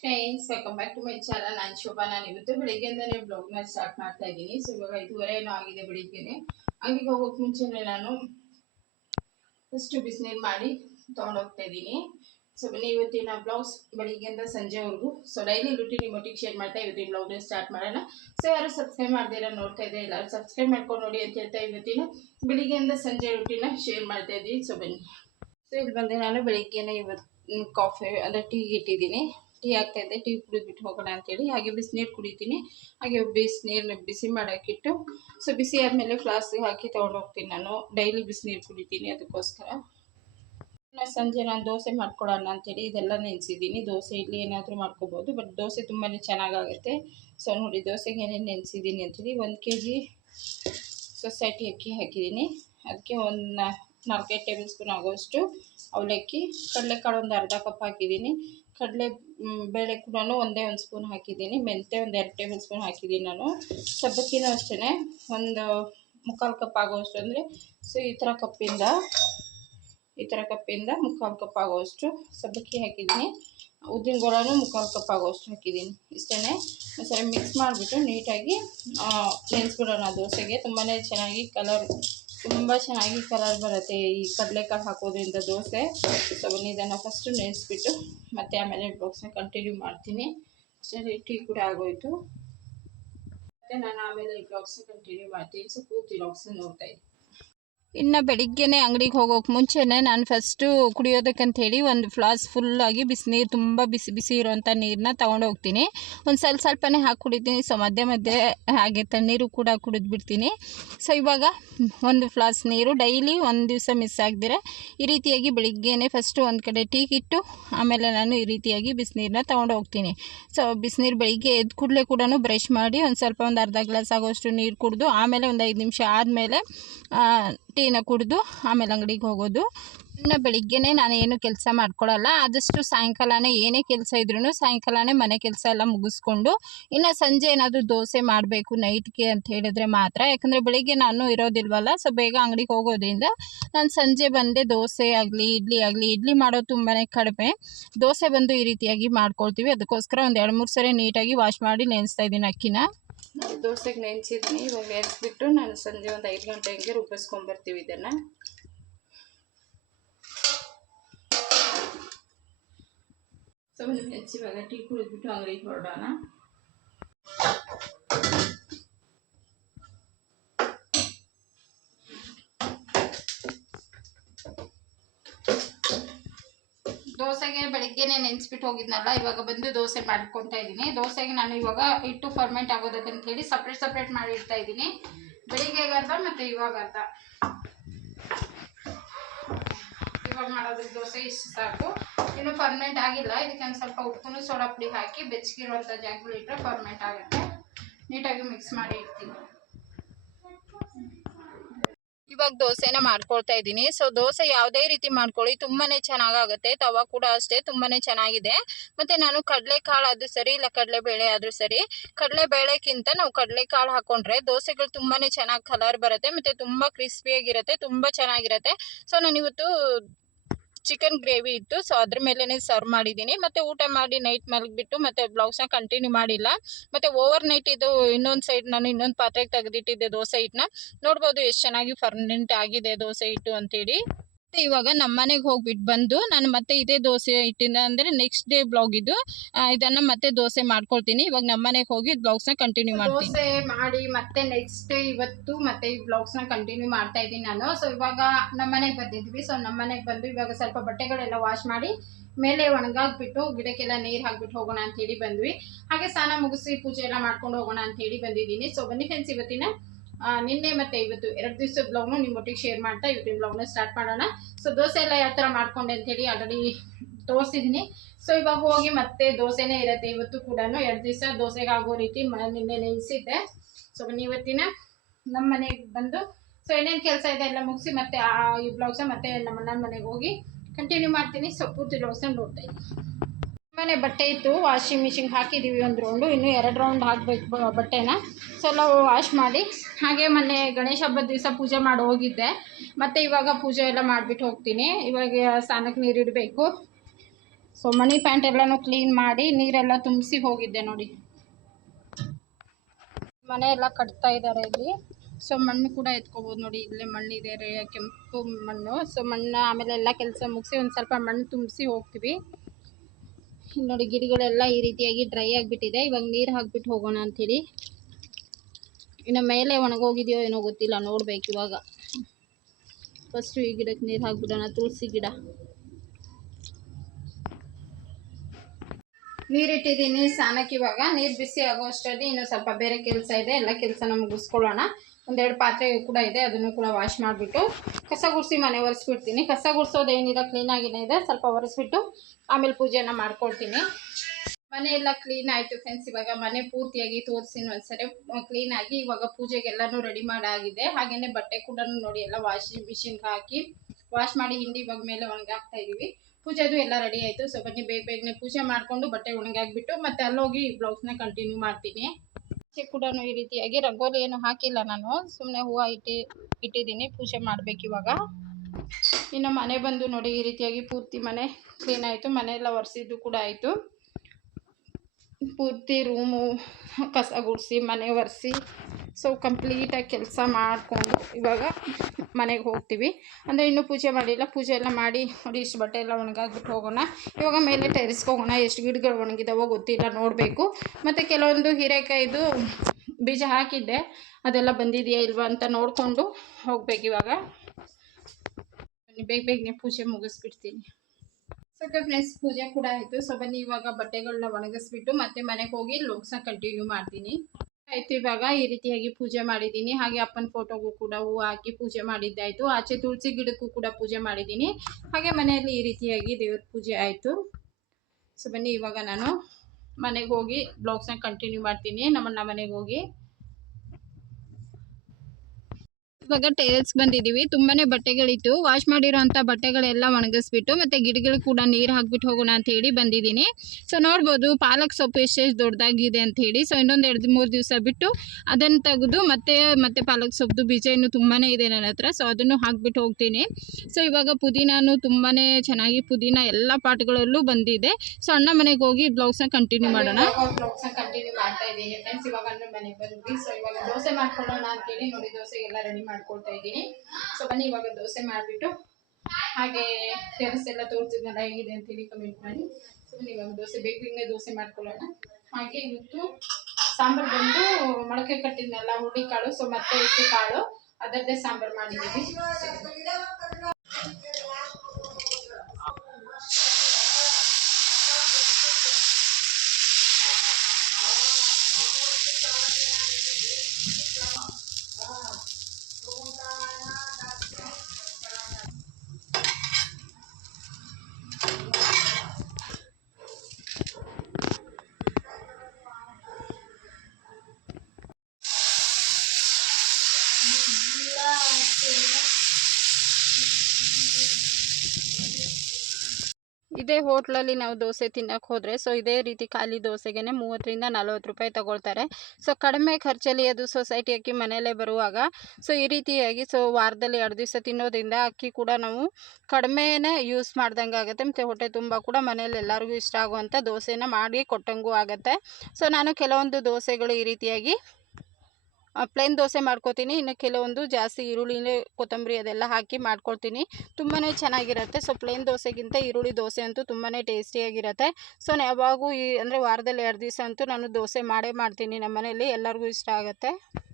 Friends welcome back to my channel ನಾನು ಶೋಭಾ ನಾನು ಇವತ್ತು ಬೆಳಿಗ್ಗೆಯಿಂದನೇ ಬ್ಲಾಗ್ನ ಸ್ಟಾರ್ಟ್ ಮಾಡ್ತಾ ಇದ್ದೀನಿ. ಸೊ ಇವಾಗ ಐದುವರೆ ಏನೋ ಆಗಿದೆ ಬೆಳಿಗ್ಗೆನೆ ಅಂಗಡಿಗೆ ಹೋಗೋಕೆ ಮುಂಚೆನೇ ನಾನು ಫಸ್ಟು ಬಿಸಿನೀರು ಮಾಡಿ ತೊಗೊಂಡೋಗ್ತಾ ಇದ್ದೀನಿ. ಸೊ ಇವತ್ತಿನ ಬ್ಲೌಸ್ ಬೆಳಿಗ್ಗೆಯಿಂದ ಸಂಜೆವರೆಗೂ ಸೊ ಡೈಲಿ ರುಟೀನ್ ನಿಮ್ಮೊಟ್ಟಿಗೆ ಶೇರ್ ಮಾಡ್ತಾ ಇವತ್ತಿನ ಬ್ಲಾಗ್ನ ಸ್ಟಾರ್ಟ್ ಮಾಡೋಣ. ಸೊ ಯಾರು ಸಬ್ಸ್ಕ್ರೈಬ್ ಮಾಡ್ದಿರ ನೋಡ್ತಾ ಇದ್ದೆ ಎಲ್ಲರೂ ಸಬ್ಸ್ಕ್ರೈಬ್ ಮಾಡ್ಕೊಂಡು ನೋಡಿ ಅಂತ ಹೇಳ್ತಾ ಇವತ್ತಿನ ಬೆಳಿಗ್ಗೆಯಿಂದ ಸಂಜೆ ರುಟೀನ ಶೇರ್ ಮಾಡ್ತಾ ಇದ್ದೀನಿ ಸೊ ಬನ್ನಿ. ಸೊ ಇಲ್ಲಿ ಬಂದೆ ನಾನು ಬೆಳಿಗ್ಗೆನೆ ಇವತ್ತು ಕಾಫಿ ಅಂದರೆ ಟೀ ಇಟ್ಟಿದ್ದೀನಿ. ಟೀ ಆಗ್ತಾ ಇದ್ದೆ. ಟೀ ಕುಡಿದ್ಬಿಟ್ಟು ಹೋಗೋಣ ಅಂತೇಳಿ. ಹಾಗೆ ಬಿಸಿನೀರು ಕುಡಿತೀನಿ. ಹಾಗೆ ಬಿಸಿನೀರನ್ನ ಬಿಸಿ ಮಾಡೋಕ್ಕಿಟ್ಟು ಸೊ ಬಿಸಿ ಆದಮೇಲೆ ಫ್ಲಾಸ್ಕಿಗೆ ಹಾಕಿ ತೊಗೊಂಡೋಗ್ತೀನಿ ನಾನು. ಡೈಲಿ ಬಿಸಿನೀರು ಕುಡಿತೀನಿ ಅದಕ್ಕೋಸ್ಕರ. ಸಂಜೆ ನಾನು ದೋಸೆ ಮಾಡ್ಕೊಡೋಣ ಅಂತೇಳಿ ಇದೆಲ್ಲ ನೆನೆಸಿದ್ದೀನಿ. ದೋಸೆ ಇಡ್ಲಿ ಏನಾದರೂ ಮಾಡ್ಕೋಬೋದು. ಬಟ್ ದೋಸೆ ತುಂಬಾ ಚೆನ್ನಾಗಾಗುತ್ತೆ. ಸೊ ನೋಡಿ ದೋಸೆಗೆ ಏನೇನು ನೆನೆಸಿದ್ದೀನಿ ಅಂತೇಳಿ ಒಂದು ಕೆ ಜಿ ಸೊಸೈಟಿ ಅಕ್ಕಿ ಹಾಕಿದ್ದೀನಿ. ಅದಕ್ಕೆ ಒಂದು ನಾಲ್ಕೈದು ಟೇಬಲ್ ಸ್ಪೂನ್ ಆಗೋಷ್ಟು ಅವಲಕ್ಕಿ, ಕಡಲೆಕಾಳು ಒಂದು ಅರ್ಧ ಕಪ್ ಹಾಕಿದ್ದೀನಿ. ಕಡಲೆ ಬೇಳೆ ಕೂಡ ಒಂದೇ ಒಂದು ಸ್ಪೂನ್ ಹಾಕಿದ್ದೀನಿ. ಮೆಂತೆ ಒಂದು ಎರಡು ಟೇಬಲ್ ಸ್ಪೂನ್ ಹಾಕಿದ್ದೀನಿ ನಾನು. ಸಬ್ಬಕ್ಕಿನೂ ಅಷ್ಟೇ ಒಂದು ಮುಕ್ಕಾಲು ಕಪ್ ಆಗೋಷ್ಟು ಅಂದರೆ, ಸೊ ಈ ಥರ ಕಪ್ಪಿಂದ ಈ ಥರ ಕಪ್ಪಿಂದ ಮುಕ್ಕಾಲು ಕಪ್ ಆಗೋಷ್ಟು ಸಬ್ಬಕ್ಕಿ ಹಾಕಿದ್ದೀನಿ. ಉದ್ದಿನ ಗೋಳನೂ ಮುಕ್ಕಾಲು ಕಪ್ ಆಗೋಷ್ಟು ಹಾಕಿದ್ದೀನಿ. ಇಷ್ಟೇ ಒಂದ್ಸರಿ ಮಿಕ್ಸ್ ಮಾಡಿಬಿಟ್ಟು ನೀಟಾಗಿ ನೆನೆಸ್ಬಿಡೋಣ ದೋಸೆಗೆ. ತುಂಬಾ ಚೆನ್ನಾಗಿ ಕಲರ್ ತುಂಬ ಚೆನ್ನಾಗಿ ಕಲರ್ ಬರುತ್ತೆ ಈ ಕಡಲೆಕಾಳು ಹಾಕೋದ್ರಿಂದ ದೋಸೆ. ಸೊ ಇದನ್ನು ಫಸ್ಟು ನೆನೆಸ್ಬಿಟ್ಟು ಮತ್ತು ಆಮೇಲೆ ಬಾಕ್ಸ್ನ ಕಂಟಿನ್ಯೂ ಮಾಡ್ತೀನಿ. ಸರಿ ಟೀ ಕೂಡ ಆಗೋಯಿತು. ಮತ್ತು ನಾನು ಆಮೇಲೆ ಈ ಬ್ಲಾಗ್ಸ್ನ ಕಂಟಿನ್ಯೂ ಮಾಡ್ತೀನಿ. ಸೊ ಪೂರ್ತಿ ಬ್ಲಾಗ್ಸ್ನ ನೋಡ್ತಾ ಇನ್ನು ಬೆಳಿಗ್ಗೆನೇ ಅಂಗಡಿಗೆ ಹೋಗೋಕೆ ಮುಂಚೆನೇ ನಾನು ಫಸ್ಟು ಕುಡಿಯೋದಕ್ಕಂಥೇಳಿ ಒಂದು ಫ್ಲಾಸ್ ಫುಲ್ಲಾಗಿ ಬಿಸಿನೀರು ತುಂಬ ಬಿಸಿ ಬಿಸಿ ಇರೋವಂಥ ನೀರನ್ನ ತೊಗೊಂಡು ಹೋಗ್ತೀನಿ. ಒಂದು ಸ್ವಲ್ಪ ಸ್ವಲ್ಪನೇ ಹಾಕಿ ಕುಡಿತೀನಿ. ಸೊ ಮಧ್ಯೆ ಮಧ್ಯೆ ಹಾಗೆ ತಣ್ಣೀರು ಕೂಡ ಕುಡಿದ್ಬಿಡ್ತೀನಿ ಸೊ ಇವಾಗ ಒಂದು ಫ್ಲಾಸ್ ನೀರು ಡೈಲಿ ಒಂದು ದಿವಸ ಮಿಸ್ ಆಗದಿರ ಈ ರೀತಿಯಾಗಿ ಬೆಳಿಗ್ಗೆನೆ ಫಸ್ಟು ಒಂದು ಕಡೆ ಟೀ ಇಟ್ಟು ಆಮೇಲೆ ನಾನು ಈ ರೀತಿಯಾಗಿ ಬಿಸಿನೀರನ್ನ ತೊಗೊಂಡು ಹೋಗ್ತೀನಿ. ಸೊ ಬಿಸಿನೀರು ಬೆಳಿಗ್ಗೆ ಎದ್ದು ಕೂಡಲೇ ಕೂಡ ಬ್ರಷ್ ಮಾಡಿ ಒಂದು ಸ್ವಲ್ಪ ಒಂದು ಅರ್ಧ ಗ್ಲಾಸ್ ಆಗೋಷ್ಟು ನೀರು ಕುಡಿದು, ಆಮೇಲೆ ಒಂದು ಐದು ನಿಮಿಷ ಆದಮೇಲೆ ಟೀನ ಕುಡಿದು ಆಮೇಲೆ ಅಂಗಡಿಗೆ ಹೋಗೋದು. ಇನ್ನು ಬೆಳಿಗ್ಗೆನೇ ನಾನು ಏನು ಕೆಲಸ ಮಾಡ್ಕೊಳ್ಳಲ್ಲ ಆದಷ್ಟು ಸಾಯಂಕಾಲನೇ ಏನೇ ಕೆಲಸ ಇದ್ರೂ ಸಾಯಂಕಾಲನೇ ಮನೆ ಕೆಲಸ ಎಲ್ಲ ಮುಗಿಸ್ಕೊಂಡು ಇನ್ನು ಸಂಜೆ ಏನಾದರೂ ದೋಸೆ ಮಾಡಬೇಕು ನೈಟ್ಗೆ ಅಂತ ಹೇಳಿದ್ರೆ ಮಾತ್ರ. ಯಾಕಂದರೆ ಬೆಳಿಗ್ಗೆ ನಾನು ಇರೋದಿಲ್ವಲ್ಲ, ಸೊ ಬೇಗ ಅಂಗಡಿಗೆ ಹೋಗೋದ್ರಿಂದ ನಾನು ಸಂಜೆ ಬಂದೆ ದೋಸೆ ಆಗಲಿ, ಇಡ್ಲಿ ಆಗಲಿ, ಇಡ್ಲಿ ಮಾಡೋದು ತುಂಬಾ ಕಡಿಮೆ. ದೋಸೆ ಬಂದು ಈ ರೀತಿಯಾಗಿ ಮಾಡ್ಕೊಳ್ತೀವಿ. ಅದಕ್ಕೋಸ್ಕರ ಒಂದು ಎರಡು ಮೂರು ಸರಿ ನೀಟಾಗಿ ವಾಶ್ ಮಾಡಿ ನೆನೆಸ್ತಾ ಇದ್ದೀನಿ ಅಕ್ಕಿನ. ದೋಸೆಗೆ ನೆನೆಸಿದ್ದೀನಿ ಇವಾಗ ನೆನೆಸ್ಬಿಟ್ಟು ನಾನು ಸಂಜೆ ಒಂದು ಐದು ಗಂಟೆ ಹಂಗೆ ರುಬ್ಬಿಸ್ಕೊಂಬರ್ತೀವಿ ಇದನ್ನು. ಸೊ ನೆನೆಸಿ ಇವಾಗ ಟೀ ಕುಡಿದ್ಬಿಟ್ಟು ಅಂಗಡಿಗೆ ಹೊರಡೋಣ ಬೆಳಿಗ್ಗೆನೆ ನೆನೆಸ್ಬಿಟ್ಟು ಹೋಗಿದ್ನಲ್ಲ, ಇವಾಗ ಬಂದು ದೋಸೆ ಮಾಡ್ಕೊತಾ ಇದ್ದೀನಿ. ದೋಸೆಗೆ ನಾನು ಇವಾಗ ಹಿಟ್ಟು ಫರ್ಮೆಂಟ್ ಆಗೋದಕ್ಕಂತ ಹೇಳಿ ಸಪ್ರೇಟ್ ಸಪ್ರೇಟ್ ಮಾಡಿ ಇಡ್ತಾ ಇದ್ದೀನಿ. ಬೆಳಿಗ್ಗೆ ಅರ್ಧ ಮತ್ತು ಇವಾಗ ಅರ್ಧ. ಇವಾಗ ಮಾಡೋದ್ರ ದೋಸೆ ಇಷ್ಟು ಸಾಕು. ಇನ್ನು ಫರ್ಮೆಂಟ್ ಆಗಿಲ್ಲ. ಇದಕ್ಕೆ ಒಂದು ಸ್ವಲ್ಪ ಉಪ್ಪು ಸೋಡಾ ಪುಡಿ ಹಾಕಿ ಬೆಚ್ಚಗಿರುವಂಥ ಜಾಗಗಳು ಇಟ್ಟರೆ ಫರ್ಮೆಂಟ್ ಆಗುತ್ತೆ. ನೀಟಾಗಿ ಮಿಕ್ಸ್ ಮಾಡಿ ಇಡ್ತೀನಿ. ಇವಾಗ ದೋಸೆನ ಮಾಡ್ಕೊಳ್ತಾ ಇದ್ದೀನಿ. ಸೊ ದೋಸೆ ಯಾವುದೇ ರೀತಿ ಮಾಡ್ಕೊಳ್ಳಿ. ತುಂಬಾನೇ ಚೆನ್ನಾಗಾಗುತ್ತೆ. ತವ ಕೂಡ ಅಷ್ಟೇ ತುಂಬಾನೇ ಚೆನ್ನಾಗಿದೆ. ಮತ್ತೆ ನಾನು ಕಡಲೆಕಾಳು ಆದ್ರೂ ಸರಿ ಇಲ್ಲ, ಕಡಲೆಬೇಳೆ ಆದ್ರೂ ಸರಿ. ಕಡಲೆಬೇಳೆಕ್ಕಿಂತ ನಾವು ಕಡಲೆಕಾಳು ಹಾಕೊಂಡ್ರೆ ದೋಸೆಗಳು ತುಂಬಾನೇ ಚೆನ್ನಾಗಿ ಕಲರ್ ಬರುತ್ತೆ. ಮತ್ತು ತುಂಬ ಕ್ರಿಸ್ಪಿಯಾಗಿರುತ್ತೆ ತುಂಬಾ ಚೆನ್ನಾಗಿರುತ್ತೆ. ಸೊ ನಾನು ಇವತ್ತು ಚಿಕನ್ ಗ್ರೇವಿ ಇತ್ತು. ಸೊ ಅದ್ರ ಮೇಲೇ ಸರ್ವ್ ಮಾಡಿದ್ದೀನಿ. ಮತ್ತು ಊಟ ಮಾಡಿ ನೈಟ್ ಮಲಗಿಬಿಟ್ಟು ಮತ್ತು ಬ್ಲೌಸ್ನ ಕಂಟಿನ್ಯೂ ಮಾಡಿಲ್ಲ. ಮತ್ತು ಓವರ್ ನೈಟ್ ಇದು ಇನ್ನೊಂದು ಸೈಡ್ ನಾನು ಇನ್ನೊಂದು ಪಾತ್ರೆಗೆ ತೆಗೆದಿಟ್ಟಿದ್ದೆ ದೋಸೆ ಹಿಟ್ಟನ್ನ ನೋಡ್ಬೋದು ಎಷ್ಟು ಚೆನ್ನಾಗಿ ಫರ್ಮೆಂಟ್ ಆಗಿದೆ ದೋಸೆ ಹಿಟ್ಟು ಅಂತೇಳಿ. ಮತ್ತು ಇವಾಗ ನಮ್ಮ ಮನೆಗೆ ಹೋಗ್ಬಿಟ್ಟು ಬಂದು ನಾನು ಮತ್ತೆ ಇದೇ ದೋಸೆ ಹಿಟ್ಟಿನ ಅಂದರೆ ನೆಕ್ಸ್ಟ್ ಡೇ ಬ್ಲಾಗ್ ಇದು. ಇದನ್ನು ಮತ್ತೆ ದೋಸೆ ಮಾಡ್ಕೊಳ್ತೀನಿ. ಇವಾಗ ನಮ್ಮ ಮನೆಗೆ ಹೋಗಿ ಬ್ಲಾಗ್ಸ್ನ ಕಂಟಿನ್ಯೂ ಮಾಡ್ತೀನಿ. ದೋಸೆ ಮಾಡಿ ಮತ್ತೆ ನೆಕ್ಸ್ಟ್ ಡೇ ಇವತ್ತು ಮತ್ತೆ ಈ ಬ್ಲಾಗ್ಸ್ನ ಕಂಟಿನ್ಯೂ ಮಾಡ್ತಾ ಇದ್ದೀನಿ ನಾನು. ಸೊ ಇವಾಗ ನಮ್ಮ ಮನೆಗೆ ಬಂದಿದ್ವಿ. ಸೊ ನಮ್ಮ ಮನೆಗೆ ಬಂದು ಇವಾಗ ಸ್ವಲ್ಪ ಬಟ್ಟೆಗಳೆಲ್ಲ ವಾಶ್ ಮಾಡಿ ಮೇಲೆ ಒಣಗಾಕ್ಬಿಟ್ಟು ಗಿಡಕ್ಕೆಲ್ಲ ನೀರು ಹಾಕ್ಬಿಟ್ಟು ಹೋಗೋಣ ಅಂತ ಹೇಳಿ ಬಂದ್ವಿ. ಹಾಗೆ ಸ್ನಾನ ಮುಗಿಸಿ ಪೂಜೆ ಎಲ್ಲ ಮಾಡ್ಕೊಂಡು ಹೋಗೋಣ ಅಂತ ಹೇಳಿ ಬಂದಿದ್ದೀನಿ. ಸೊ ಬನ್ನಿ ಫ್ರೆಂಡ್ಸ್ ಇವತ್ತಿನ ನಿನ್ನೆ ಮತ್ತೆ ಇವತ್ತು ಎರಡು ದಿವಸದ ಬ್ಲಾಗ್ನು ನಿಮ್ಮೊಟ್ಟಿಗೆ ಶೇರ್ ಮಾಡ್ತಾ ಇವತ್ತಿನ ಬ್ಲಾಗ್ನ ಸ್ಟಾರ್ಟ್ ಮಾಡೋಣ. ಸೊ ದೋಸೆ ಎಲ್ಲ ಯಾವ ಥರ ಮಾಡ್ಕೊಂಡೆ ಅಂತೇಳಿ ಆಲ್ರೆಡಿ ತೋರಿಸಿದ್ದೀನಿ ಸೊ ಇವಾಗ ಹೋಗಿ ಮತ್ತೆ ದೋಸೆನೇ ಇರುತ್ತೆ ಇವತ್ತು ಕೂಡ ಎರಡು ದಿವಸ ದೋಸೆಗೆ ಆಗೋ ರೀತಿ ನಿನ್ನೆ ನೆನೆಸಿದ್ದೆ. ಸೊ ಇವತ್ತಿನ ನಮ್ಮ ಮನೆಗೆ ಬಂದು ಸೊ ಏನೇನು ಕೆಲಸ ಇದೆ ಎಲ್ಲ ಮುಗಿಸಿ ಮತ್ತೆ ಆ, ಈ ಬ್ಲೌಸ ಮತ್ತೆ ನಮ್ಮ ಅಣ್ಣನ ಮನೆಗೆ ಹೋಗಿ ಕಂಟಿನ್ಯೂ ಮಾಡ್ತೀನಿ. ಸೊ ಪೂರ್ತಿ ಬ್ಲೌಸ್ನ ನೋಡ್ತಾ ಇದ್ದೀನಿ ಮನೆ ಬಟ್ಟೆ ಇತ್ತು ವಾಷಿಂಗ್ ಮಿಷಿನ್ಗೆ ಹಾಕಿದ್ದೀವಿ ಒಂದು ರೌಂಡು ಇನ್ನೂ ಎರಡು ರೌಂಡ್ ಹಾಕಬೇಕು ಬಟ್ಟೆನ. ಸೊ ಎಲ್ಲ ವಾಶ್ ಮಾಡಿ, ಹಾಗೆ ಮೊನ್ನೆ ಗಣೇಶ ಹಬ್ಬದ ದಿವಸ ಪೂಜೆ ಮಾಡಿ ಹೋಗಿದ್ದೆ. ಮತ್ತು ಇವಾಗ ಪೂಜೆ ಎಲ್ಲ ಮಾಡಿಬಿಟ್ಟು ಹೋಗ್ತೀನಿ. ಇವಾಗ ಸ್ನಾನಕ್ಕೆ ನೀರಿಡಬೇಕು ಸೊ ಮನಿ ಪ್ಯಾಂಟ್ ಎಲ್ಲನೂ ಕ್ಲೀನ್ ಮಾಡಿ, ನೀರೆಲ್ಲ ತುಂಬಿಸಿ ಹೋಗಿದ್ದೆ ನೋಡಿ. ಮನೆ ಎಲ್ಲ ಕಟ್ತಾ ಇದ್ದಾರೆ ಇಲ್ಲಿ. ಸೊ ಮಣ್ಣು ಕೂಡ ಎತ್ಕೋಬೋದು ನೋಡಿ. ಇಲ್ಲೇ ಮಣ್ಣಿದೆ ಕೆಂಪು ಮಣ್ಣು. ಸೊ ಮಣ್ಣು ಆಮೇಲೆ ಎಲ್ಲ ಕೆಲಸ ಮುಗಿಸಿ ಒಂದು ಸ್ವಲ್ಪ ಮಣ್ಣು ತುಂಬಿಸಿ ಹೋಗ್ತೀವಿ. ನೋಡಿ ಗಿಡಗಳೆಲ್ಲ ಈ ರೀತಿಯಾಗಿ ಡ್ರೈ ಆಗಿಬಿಟ್ಟಿದೆ. ಇವಾಗ ನೀರು ಹಾಕ್ಬಿಟ್ಟು ಹೋಗೋಣ ಅಂಥೇಳಿ ಇನ್ನು ಮೇಲೆ ಒಣಗೋಗಿದೆಯೋ ಏನೋ ಗೊತ್ತಿಲ್ಲ, ನೋಡ್ಬೇಕು ಇವಾಗ. ಫಸ್ಟು ಈ ಗಿಡಕ್ಕೆ ನೀರು ಹಾಕ್ಬಿಡೋಣ, ತುಳಸಿ ಗಿಡ. ನೀರಿಟ್ಟಿದ್ದೀನಿ, ಸ್ನಾನಕ್ಕೆ ಇವಾಗ. ನೀರು ಬಿಸಿ ಆಗೋ ಅಷ್ಟರಲ್ಲಿ ಇನ್ನು ಸ್ವಲ್ಪ ಬೇರೆ ಕೆಲಸ ಇದೆ, ಎಲ್ಲ ಕೆಲಸನ ಮುಗಿಸ್ಕೊಳ್ಳೋಣ. ಒಂದೆರಡು ಪಾತ್ರೆ ಕೂಡ ಇದೆ, ಅದನ್ನು ಕೂಡ ವಾಶ್ ಮಾಡಿಬಿಟ್ಟು ಕಸ ಗುಡಿಸಿ ಮನೆ ಒರೆಸ್ಬಿಡ್ತೀನಿ. ಕಸ ಗುಡಿಸೋದು ಏನಿಲ್ಲ ಕ್ಲೀನಾಗಿನೇ ಇದೆ, ಸ್ವಲ್ಪ ಒರೆಸ್ಬಿಟ್ಟು ಆಮೇಲೆ ಪೂಜೆನ ಮಾಡ್ಕೊಳ್ತೀನಿ ಮನೆ ಎಲ್ಲ ಕ್ಲೀನ್ ಆಯಿತು ಫ್ರೆಂಡ್ಸ್ ಇವಾಗ ಮನೆ ಪೂರ್ತಿಯಾಗಿ ತೋರಿಸಿನ ಒಂದ್ಸರಿ. ಕ್ಲೀನ್ ಆಗಿ ಇವಾಗ ಪೂಜೆಗೆಲ್ಲನೂ ರೆಡಿ ಮಾಡಾಗಿದೆ. ಹಾಗೆಯೇ ಬಟ್ಟೆ ಕೂಡ ನೋಡಿ ಎಲ್ಲ ವಾಷಿಂಗ್ ಮಿಷಿನ್ಗೆ ಹಾಕಿ ವಾಶ್ ಮಾಡಿ ಹಿಂಡಿ ಇವಾಗ ಮೇಲೆ ಒಣಗಾಕ್ತಾ ಇದ್ದೀವಿ ಪೂಜೆದು ಎಲ್ಲ ರೆಡಿ ಆಯಿತು ಸೊ ಬನ್ನಿ ಬೇಗ ಬೇಗನೆ ಪೂಜೆ ಮಾಡಿಕೊಂಡು ಬಟ್ಟೆ ಒಣಗಾಕ್ಬಿಟ್ಟು ಮತ್ತೆ ಅಲ್ಲೋಗಿ ಬ್ಲೌಸ್ನ ಕಂಟಿನ್ಯೂ ಮಾಡ್ತೀನಿ. ಆಚೆ ಕೂಡ ಈ ರೀತಿಯಾಗಿ ರಂಗೋಲಿ ಏನು ಹಾಕಿಲ್ಲ ನಾನು. ಸುಮ್ಮನೆ ಹೂವು ಇಟ್ಟು, ಇಟ್ಟಿದ್ದೀನಿ. ಪೂಜೆ ಮಾಡ್ಬೇಕು ಇವಾಗ. ಇನ್ನು ಮನೆ ಬಂದು ನೋಡಿ ಈ ರೀತಿಯಾಗಿ ಪೂರ್ತಿ ಮನೆ ಕ್ಲೀನ್ ಆಯಿತು. ಮನೆ ಎಲ್ಲ ಒರೆಸಿದ್ದು ಕೂಡ ಆಯಿತು. ಪೂರ್ತಿ ರೂಮು ಕಸ ಗುಡಿಸಿ, ಮನೆ ಒರೆಸಿ ಸೊ ಕಂಪ್ಲೀಟಾಗಿ ಕೆಲಸ ಮಾಡಿಕೊಂಡು ಇವಾಗ ಮನೆಗೆ ಹೋಗ್ತೀವಿ. ಅಂದರೆ ಇನ್ನೂ ಪೂಜೆ ಮಾಡಿಲ್ಲ. ಪೂಜೆ ಎಲ್ಲ ಮಾಡಿ ನೋಡಿ ಇಷ್ಟು ಬಟ್ಟೆ ಎಲ್ಲ ಒಣಗಾಕ್ಬಿಟ್ಟು ಹೋಗೋಣ. ಇವಾಗ ಮೇಲೆ ಟೆರಿಸ್ಗೆ ಹೋಗೋಣ. ಎಷ್ಟು ಗಿಡಗಳು ಒಣಗಿದಾವೋ ಗೊತ್ತಿಲ್ಲ. ನೋಡಬೇಕು. ಮತ್ತು ಕೆಲವೊಂದು ಹೀರೆಕಾಯಿದು ಬೀಜ ಹಾಕಿದ್ದೆ. ಅದೆಲ್ಲ ಬಂದಿದೆಯಾ ಇಲ್ವಾ ಅಂತ ನೋಡಿಕೊಂಡು ಹೋಗ್ಬೇಕು ಇವಾಗ. ಬೇಗ ಬೇಗನೆ ಪೂಜೆ ಮುಗಿಸ್ಬಿಡ್ತೀನಿ. ಸಕ್ಕ ಫ್ರೆಂಡ್ಸ್ ಪೂಜೆ ಕೂಡ ಆಯಿತು. ಸೊ ಬನ್ನಿ, ಇವಾಗ ಬಟ್ಟೆಗಳನ್ನ ಒಣಗಿಸ್ಬಿಟ್ಟು ಮತ್ತೆ ಮನೆಗೆ ಹೋಗಿ ಲೋಕ್ಸ ಕಂಟಿನ್ಯೂ ಮಾಡ್ತೀನಿ. ಆಯ್ತು, ಇವಾಗ ಈ ರೀತಿಯಾಗಿ ಪೂಜೆ ಮಾಡಿದ್ದೀನಿ. ಹಾಗೆ ಅಪ್ಪನ ಫೋಟೋಗೂ ಕೂಡ ಹೂವು ಹಾಕಿ ಪೂಜೆ ಮಾಡಿದ್ದಾಯ್ತು. ಆಚೆ ತುಳಸಿ ಗಿಡಕ್ಕೂ ಕೂಡ ಪೂಜೆ ಮಾಡಿದ್ದೀನಿ. ಹಾಗೆ ಮನೆಯಲ್ಲಿ ಈ ರೀತಿಯಾಗಿ ದೇವ್ರ ಪೂಜೆ ಆಯಿತು. ಸೊ ಬನ್ನಿ, ಇವಾಗ ನಾನು ಮನೆಗೆ ಹೋಗಿ ಬ್ಲಾಗ್ಸ್ನ ಕಂಟಿನ್ಯೂ ಮಾಡ್ತೀನಿ. ನಮ್ಮನ್ನ ಮನೆಗೆ ಹೋಗಿ. ಇವಾಗ ಟೇಲ್ಸ್ ಬಂದಿದ್ದೀವಿ ತುಂಬಾನೇ ಬಟ್ಟೆಗಳಿತ್ತು. ವಾಶ್ ಮಾಡಿರೋಂಥ ಬಟ್ಟೆಗಳೆಲ್ಲ ಒಣಗಿಸ್ಬಿಟ್ಟು ಮತ್ತೆ ಗಿಡಗಳು ಕೂಡ ನೀರು ಹಾಕ್ಬಿಟ್ಟು ಹೋಗೋಣ ಅಂತ ಹೇಳಿ ಬಂದಿದ್ದೀನಿ. ಸೊ ನೋಡ್ಬೋದು ಪಾಲಕ್ ಸೊಪ್ಪು ಎಷ್ಟೆಷ್ಟು ದೊಡ್ಡದಾಗಿದೆ ಅಂತ ಹೇಳಿ. ಸೊ ಇನ್ನೊಂದು ಎರಡು ಮೂರು ದಿವಸ ಬಿಟ್ಟು ಅದನ್ನು ತೆಗೆದು ಮತ್ತೆ ಮತ್ತೆ ಪಾಲಕ್ ಸೊಪ್ಪು ಬೀಜ ಇನ್ನು ತುಂಬಾ ಇದೆ ನನ್ನ ಹತ್ರ. ಸೊ ಅದನ್ನು ಹಾಕ್ಬಿಟ್ಟು ಹೋಗ್ತೀನಿ. ಸೊ ಇವಾಗ ಪುದೀನಾನು ತುಂಬಾ ಚೆನ್ನಾಗಿ ಪುದೀನ ಎಲ್ಲ ಪಾಟ್ಗಳಲ್ಲೂ ಬಂದಿದೆ. ಸೊ ಅಣ್ಣ ಮನೆಗೆ ಹೋಗಿ ಬ್ಲೌಸ್ನ ಕಂಟಿನ್ಯೂ ಮಾಡೋಣ. ಕಂಟಿನ್ಯೂ ಮಾಡ್ತಾ ಇದ್ದೀನಿ. ಫ್ರೆಂಡ್ಸ್ ಇವಾಗ ಮನೆಗೆ ಬಂದ್ವಿ. ಸೊ ಇವಾಗ ದೋಸೆ ಮಾಡ್ಕೊಳ್ಳೋಣ ಅಂತೇಳಿ ನೋಡಿ ದೋಸೆಗೆಲ್ಲ ರೆಡಿ ಮಾಡ್ಕೊಳ್ತಾ ಇದ್ದೀನಿ. ಸೊ ಬನ್ನಿ, ಇವಾಗ ದೋಸೆ ಮಾಡಿಬಿಟ್ಟು ಹಾಗೆ ಟೆರಸ್ ಎಲ್ಲ ತೋರಿಸಿದ್ನಲ್ಲ, ಹೇಗಿದೆ ಅಂತೇಳಿ ಕಮೆಂಟ್ ಮಾಡಿ. ಸೊ ಇವಾಗ ದೋಸೆ ಬೇಗನೆ ದೋಸೆ ಮಾಡ್ಕೊಳ್ಳೋಣ. ಹಾಗೆ ಇವತ್ತು ಸಾಂಬಾರು ಬಂದು ಮೊಳಕೆ ಕಟ್ಟಿದ್ನಲ್ಲ ಹುಳಿ ಕಾಳು ಸೊ ಮತ್ತೆ ಇಟ್ಟು ಕಾಳು ಅದರದ್ದೇ ಸಾಂಬಾರು ಮಾಡಿದ್ದೀವಿ. ಇದೇ ಹೋಟ್ಲಲ್ಲಿ ನಾವು ದೋಸೆ ತಿನ್ನಕ್ಕೆ ಹೋದರೆ ಸೊ ಇದೇ ರೀತಿ ಖಾಲಿ ದೋಸೆಗೆ ಮೂವತ್ತರಿಂದ ನಲ್ವತ್ತು ರೂಪಾಯಿ ತಗೊಳ್ತಾರೆ. ಸೊ ಕಡಿಮೆ ಖರ್ಚಲ್ಲಿ ಅದು ಸೊಸೈಟಿ ಅಕ್ಕಿ ಮನೆಯಲ್ಲೇ ಬರುವಾಗ ಸೊ ಈ ರೀತಿಯಾಗಿ ಸೊ ವಾರದಲ್ಲಿ ಎರಡು ದಿವಸ ತಿನ್ನೋದ್ರಿಂದ ಅಕ್ಕಿ ಕೂಡ ನಾವು ಕಡಿಮೆನೇ ಯೂಸ್ ಮಾಡ್ದಂಗೆ ಆಗುತ್ತೆ. ಮತ್ತು ಹೊಟ್ಟೆ ತುಂಬ ಕೂಡ ಮನೇಲಿ ಎಲ್ಲರಿಗೂ ಇಷ್ಟ ಆಗುವಂಥ ದೋಸೆನ ಮಾಡಿ ಕೊಟ್ಟಂಗೂ ಆಗುತ್ತೆ. ಸೊ ನಾನು ಕೆಲವೊಂದು ದೋಸೆಗಳು ಈ ರೀತಿಯಾಗಿ ಪ್ಲೇನ್ ದೋಸೆ ಮಾಡ್ಕೋತೀನಿ. ಇನ್ನು ಕೆಲವೊಂದು ಜಾಸ್ತಿ ಈರುಳ್ಳಿ ಕೊತ್ತಂಬರಿ ಅದೆಲ್ಲ ಹಾಕಿ ಮಾಡ್ಕೊಳ್ತೀನಿ. ತುಂಬಾ ಚೆನ್ನಾಗಿರುತ್ತೆ. ಸೊ ಪ್ಲೇನ್ ದೋಸೆಗಿಂತ ಈರುಳ್ಳಿ ದೋಸೆ ಅಂತೂ ತುಂಬಾ ಟೇಸ್ಟಿಯಾಗಿರುತ್ತೆ. ಸೊ ಯಾವಾಗೂ ಈ, ಅಂದರೆ ವಾರದಲ್ಲಿ ಎರಡು ದಿವಸ ಅಂತೂ ನಾನು ದೋಸೆ ಮಾಡೇ ಮಾಡ್ತೀನಿ. ನಮ್ಮ ಮನೆಯಲ್ಲಿ ಎಲ್ಲರಿಗೂ ಇಷ್ಟ ಆಗುತ್ತೆ.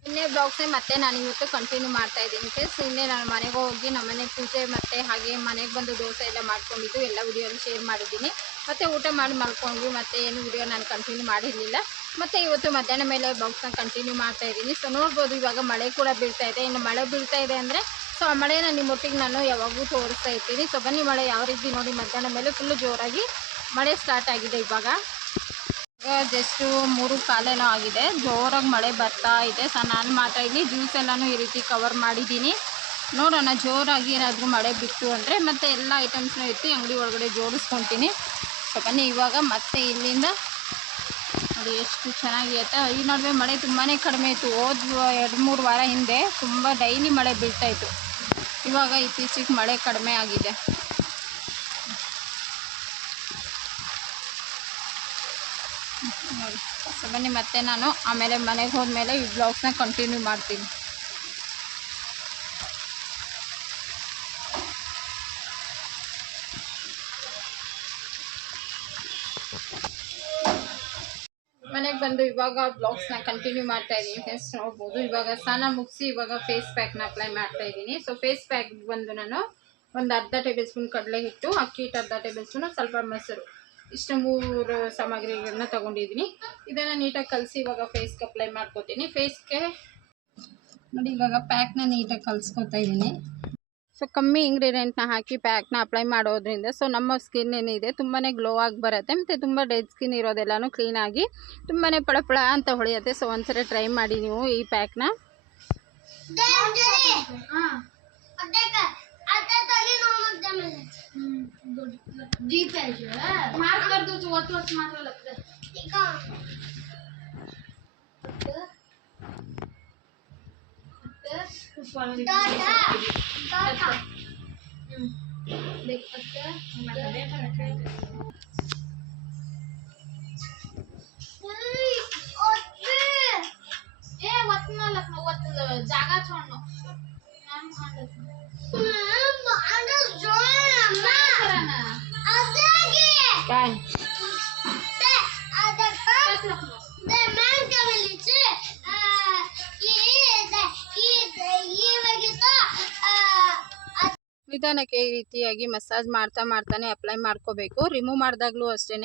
ಇನ್ನೇ ಬ್ಲಾಗ್ಸೇ ಮತ್ತೆ ನಾನು ಇವತ್ತು ಕಂಟಿನ್ಯೂ ಮಾಡ್ತಾ ಇದ್ದೀನಿ ಫ್ರೆಂಡ್ಸ್ ಇನ್ನೇ ನಾನು ಮನೆಗೆ ಹೋಗಿ, ನಮ್ಮ ಮನೆ ಪೂಜೆ ಮತ್ತು ಹಾಗೆ ಮನೆಗೆ ಬಂದು ದೋಸೆ ಎಲ್ಲ ಮಾಡ್ಕೊಂಡಿದ್ದು, ಎಲ್ಲ ವಿಡಿಯೋನ ಶೇರ್ ಮಾಡಿದ್ದೀನಿ. ಮತ್ತು ಊಟ ಮಾಡಿ ಮಲ್ಕೊಂಡ್ವಿ, ಮತ್ತೆ ಏನು ವಿಡಿಯೋ ನಾನು ಕಂಟಿನ್ಯೂ ಮಾಡಿರಲಿಲ್ಲ. ಮತ್ತು ಇವತ್ತು ಮಧ್ಯಾಹ್ನ ಮೇಲೆ ಬಾಕ್ಸ್ನ ಕಂಟಿನ್ಯೂ ಮಾಡ್ತಾ ಇದ್ದೀನಿ. ಸೊ ನೋಡ್ಬೋದು ಇವಾಗ ಮಳೆ ಕೂಡ ಬೀಳ್ತಾ ಇದೆ. ಇನ್ನು ಮಳೆ ಬೀಳ್ತಾ ಇದೆ ಅಂದರೆ ಸೊ ಆ ಮಳೆನ ನಿಮ್ಮೊಟ್ಟಿಗೆ ನಾನು ಯಾವಾಗೂ ತೋರಿಸ್ತಾ ಇರ್ತೀನಿ. ಸೊ ಬನ್ನಿ ಮಳೆ ಯಾವ ರೀತಿ ನೋಡಿ ಮಧ್ಯಾಹ್ನ ಮೇಲೆ ಫುಲ್ಲು ಜೋರಾಗಿ ಮಳೆ ಸ್ಟಾರ್ಟ್ ಆಗಿದೆ ಇವಾಗ. ಜಸ್ಟು ಮೂರು ಕಾಲೇನೋ ಆಗಿದೆ. ಜೋರಾಗಿ ಮಳೆ ಬರ್ತಾ ಇದೆ. ಸೊ ನಾನು ಮಾತ್ರ ಇಲ್ಲಿ ಜ್ಯೂಸ್ ಎಲ್ಲನೂ ಈ ರೀತಿ ಕವರ್ ಮಾಡಿದ್ದೀನಿ. ನೋಡೋಣ ಜೋರಾಗಿ ಏನಾದರೂ ಮಳೆ ಬಿತ್ತು ಅಂದರೆ, ಮತ್ತೆ ಎಲ್ಲ ಐಟಮ್ಸ್ನೂ ಇತ್ತು ಅಂಗಡಿ ಒಳಗಡೆ ಜೋಡಿಸ್ಕೊತೀನಿ. ಸೊ ಬನ್ನಿ ಇವಾಗ ಮತ್ತೆ ಇಲ್ಲಿಂದ ನೋಡಿ, ಎಷ್ಟು ಚೆನ್ನಾಗಿರುತ್ತೆ ಈ ನಡುವೆ ಮಳೆ ತುಂಬಾ ಕಡಿಮೆ ಇತ್ತು. ಹೋದ ಎರಡು ಮೂರು ವಾರ ಹಿಂದೆ ತುಂಬ ಡೈಲಿ ಮಳೆ ಬೀಳ್ತಾಯಿತ್ತು ಇವಾಗ ಇತ್ತೀಚೆಗೆ ಮಳೆ ಕಡಿಮೆ ಆಗಿದೆ. ಸೊ ಬನ್ನಿ ಮತ್ತೆ ನಾನು ಆಮೇಲೆ ಮನೆಗೆ ಹೋದ್ಮೇಲೆ ಈ ಬ್ಲಾಗ್ಸ್ನ ಕಂಟಿನ್ಯೂ ಮಾಡ್ತೀನಿ ಮನೆಗೆ ಬಂದು ಇವಾಗ ಬ್ಲಾಗ್ಸ್ನ ಕಂಟಿನ್ಯೂ ಮಾಡ್ತಾ ಇದ್ದೀನಿ ಫ್ರೆಂಡ್ಸ್ ನೋಡ್ಬೋದು. ಇವಾಗ ಸ್ನಾನ ಮುಗಿಸಿ ಇವಾಗ ಫೇಸ್ ಪ್ಯಾಕ್ನ ಅಪ್ಲೈ ಮಾಡ್ತಾ ಇದ್ದೀನಿ ಸೊ ಫೇಸ್ ಪ್ಯಾಕ್ ಬಂದು ನಾನು ಒಂದು ಅರ್ಧ ಟೇಬಲ್ ಸ್ಪೂನ್ ಕಡಲೆ ಹಿಟ್ಟು, ಅಕ್ಕಿ ಹಿಟ್ಟು ಅರ್ಧ ಟೇಬಲ್ ಸ್ಪೂನು ಸ್ವಲ್ಪ ಮೊಸರು. ಇಷ್ಟು ಮೂರು ಸಾಮಗ್ರಿಗಳನ್ನ ತಗೊಂಡಿದ್ದೀನಿ ಇದನ್ನು ನೀಟಾಗಿ ಕಲಸಿ ಇವಾಗ ಫೇಸ್ಗೆ ಅಪ್ಲೈ ಮಾಡ್ಕೋತೀನಿ. ಫೇಸ್ಗೆ ನೋಡಿ ಇವಾಗ ಪ್ಯಾಕ್ನ ನೀಟಾಗಿ ಕಲಿಸ್ಕೊತಾ ಇದ್ದೀನಿ ಸೊ ಕಮ್ಮಿ ಇಂಗ್ರೀಡಿಯೆಂಟ್ನ ಹಾಕಿ ಪ್ಯಾಕ್ನ ಅಪ್ಲೈ ಮಾಡೋದ್ರಿಂದ ಸೊ ನಮ್ಮ ಸ್ಕಿನ್ ಏನಿದೆ ತುಂಬಾ ಗ್ಲೋ ಆಗಿ ಬರುತ್ತೆ. ಮತ್ತು ತುಂಬ ಡೆಡ್ ಸ್ಕಿನ್ ಇರೋದೆಲ್ಲನೂ ಕ್ಲೀನಾಗಿ ತುಂಬಾ ಪಳ ಅಂತ ಹೊಳೆಯುತ್ತೆ. ಸೊ ಒಂದ್ಸರಿ ಟ್ರೈ ಮಾಡಿ ನೀವು ಈ ಪ್ಯಾಕ್ನ देख सकते हैं ನಿಧಾನಕ್ಕೆ ಈ ರೀತಿಯಾಗಿ ಮಸಾಜ್ ಮಾಡ್ತಾ ಮಾಡ್ತಾನೆ ಅಪ್ಲೈ ಮಾಡ್ಕೋಬೇಕು. ರಿಮೂವ್ ಮಾಡಿದಾಗಲೂ ಅಷ್ಟೇ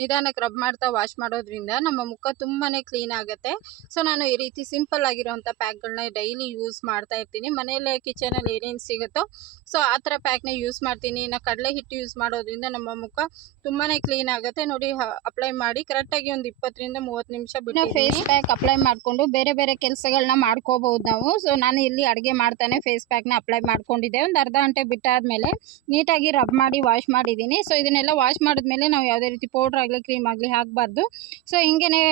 ನಿಧಾನಕ್ಕೆ ರಬ್ ಮಾಡ್ತಾ ವಾಶ್ ಮಾಡೋದ್ರಿಂದ ನಮ್ಮ ಮುಖ ತುಂಬಾ ಕ್ಲೀನ್ ಆಗುತ್ತೆ. ಸೊ ನಾನು ಈ ರೀತಿ ಸಿಂಪಲ್ ಆಗಿರೋಂಥ ಪ್ಯಾಕ್ಗಳನ್ನ ಡೈಲಿ ಯೂಸ್ ಮಾಡ್ತಾ ಇರ್ತೀನಿ. ಮನೆಯಲ್ಲೇ ಕಿಚನಲ್ಲಿ ಏನೇನು ಸಿಗುತ್ತೋ ಸೊ ಆ ಥರ ಪ್ಯಾಕ್ನ ಯೂಸ್ ಮಾಡ್ತೀನಿ. ನಾ ಕಡಲೆ ಹಿಟ್ಟು ಯೂಸ್ ಮಾಡೋದ್ರಿಂದ ನಮ್ಮ ಮುಖ ತುಂಬಾ ಕ್ಲೀನ್ ಆಗುತ್ತೆ. ನೋಡಿ ಅಪ್ಲೈ ಮಾಡಿ ಕರೆಕ್ಟಾಗಿ ಒಂದು ಇಪ್ಪತ್ತರಿಂದ ಮೂವತ್ತು ನಿಮಿಷ ಬಿಟ್ಟು ಫೇಸ್ ಪ್ಯಾಕ್ ಅಪ್ಲೈ ಮಾಡಿಕೊಂಡು ಬೇರೆ ಬೇರೆ ಕೆಲಸಗಳನ್ನ ಮಾಡ್ಕೋಬಹುದು ನಾವು. ಸೊ ನಾನು ಇಲ್ಲಿ ಅಡುಗೆ ಮಾಡ್ತಾನೆ ಫೇಸ್ ಪ್ಯಾಕ್ನ ಅಪ್ಲೈ ಮಾಡ್ಕೊಂಡಿದ್ದೆ. ಒಂದು ಅರ್ಧ ಗಂಟೆ ಬಿಟ್ಟಾದ್ಮೇಲೆ ನೀಟಾಗಿ ರಬ್ ಮಾಡಿ ವಾಶ್ ಮಾಡಿದ್ದೀನಿ. ಸೊ ಇದನ್ನೆಲ್ಲ ವಾಶ್ ಮಾಡಿದ್ಮೇಲೆ ನಾವು ಯಾವುದೇ ರೀತಿ ಪೌಡ್ರ್ ಆಗಲಿ ಕ್ರೀಮ್ ಆಗಲಿ ಹಾಕಬಾರ್ದು. ಸೊ ಹಿಂಗೇ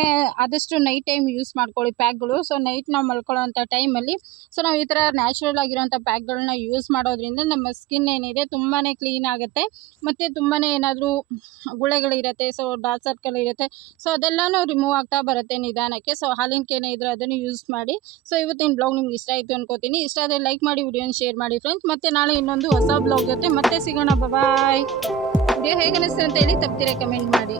ಆದಷ್ಟು ನೈಟ್ ಟೈಮ್ ಯೂಸ್ ಮಾಡ್ಕೊಳ್ಳಿ ಪ್ಯಾಕ್ಗಳು ಸೊ ನೈಟ್ ನಾವು ಮಲ್ಕೊಳ್ಳೋಂಥ ಟೈಮಲ್ಲಿ ಸೊ ನಾವು ಈ ಥರ ನ್ಯಾಚುರಲ್ ಆಗಿರೋಂಥ ಪ್ಯಾಕ್ಗಳನ್ನ ಯೂಸ್ ಮಾಡೋದ್ರಿಂದ ನಮ್ಮ ಸ್ಕಿನ್ ಏನಿದೆ ತುಂಬಾ ಕ್ಲೀನ್ ಆಗುತ್ತೆ. ಮತ್ತು ತುಂಬಾ ಏನಾದರೂ ಗುಳೆಗಳಿರುತ್ತೆ ಸೊ ಡಾರ್ಕ್ ಸರ್ಕಲ್ ಇರುತ್ತೆ. ಸೊ ಅದೆಲ್ಲನೂ ರಿಮೂವ್ ಆಗ್ತಾ ಬರುತ್ತೆ ನಿಧಾನಕ್ಕೆ. ಸೊ ಹಾಲಿನ ಕೆನೆ ಇದ್ರೆ ಅದನ್ನು ಯೂಸ್ ಮಾಡಿ. ಸೊ ಇವತ್ತಿನ ಬ್ಲಾಗ್ ನಿಮ್ಗೆ ಇಷ್ಟ ಆಯಿತು ಅನ್ಕೋತೀನಿ. ಇಷ್ಟ ಆದರೆ ಲೈಕ್ ಮಾಡಿ ವಿಡಿಯೋನ ಶೇರ್ ಮಾಡಿ ಫ್ರೆಂಡ್ಸ್ ಮತ್ತೆ ನಾಳೆ ಇನ್ನೊಂದು ಹೊಸ ಬ್ಲಾಗ್ ಜೊತೆ ಮತ್ತೆ ಸಿಗೋಣ. ಬಾಯ್ ವಿಡಿಯೋ ಹೇಗೆ ಅನಿಸ್ತು ಅಂತ ಹೇಳಿ ತಪ್ಪದಿರ ಕಮೆಂಟ್ ಮಾಡಿ.